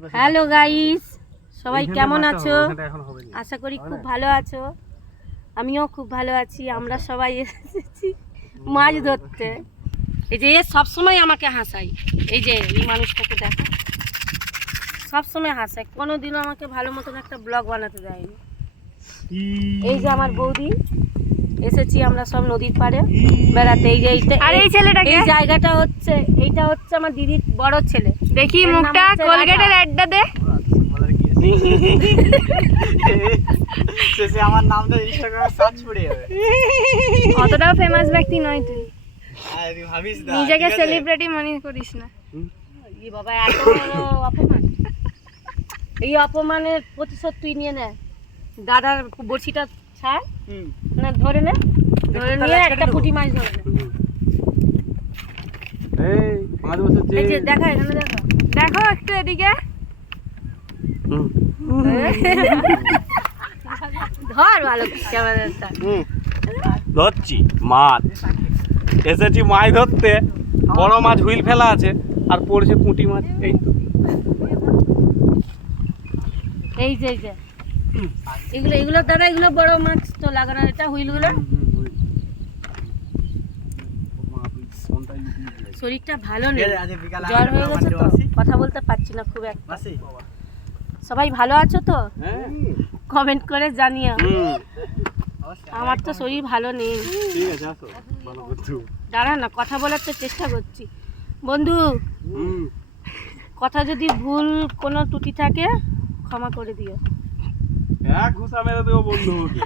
Hello guys, সবাই কেমন আছো? আশা করি খুব ভালো আছো। আমিও খুব ভালো আছি। আমরা সবাই এসেছি মাছ ধরতে। এই যে সবসময় আমাকে হাসাই, এই যে এই মানুষটাকে দেখো, সবসময় হাসায়, কোনোদিনও আমাকে ভালো মতন একটা ব্লগ বানাতে দেয়নি। এই যে আমার বৌদি, এসেছি আমরা সব নদীর পাড়ে বেড়াতে। এই যে এই ছেলেটাকে, এই জায়গাটা হচ্ছে, এইটা হচ্ছে আমার দিদির বড় ছেলে। দেখি মুখটা, কোলগেটের অ্যাডটা দে। শেষে আমার নাম দিয়ে ইনস্টাগ্রামে সার্চ পড়ে যাবে। অতটাও ফেমাস ব্যক্তি নয় তুই, আরে ভাবিস না, নিজেকে সেলিব্রিটি মনে করিস না। এই বাবা এত বড় অপমান, এই অপমানের প্রতিশোধ তুই নিয়ে নে। দাদার বড়শিটা ছাড় না, ধরে নে, ধরে নিয়ে একটা পুঁটি মাছ ধরে নে। এই যে দেখা, এখানে দেখো, দেখো একটু এদিকে, ধর ভালো ক্যামেরাটা। ধরছি মাছ, এসেছি মাছ ধরতে। বড় মাছ হুইল ফেলা আছে আর পড়ছে পুঁটি মাছ। এই তো এই যে এগুলো এগুলো দাদা, এগুলো বড় মাছ তো লাগানো, এটা হুইলগুলো। শরীরটা ভালো নেই, জ্বর হয়ে গেছে তো, কথা বলতে পারছি না খুব একটা। সবাই ভালো আছো তো? কমেন্ট করে জানিও। আমার তো শরীর ভালো নেই। ঠিক আছে, আসো, ভালো করছো। দাঁড়া না, কথা বলার তো চেষ্টা করছি। বন্ধু, কথা যদি ভুল কোনো ত্রুটি থাকে ক্ষমা করে দিও। এক ঘুষা মেরে দেবো বন্ধুকে।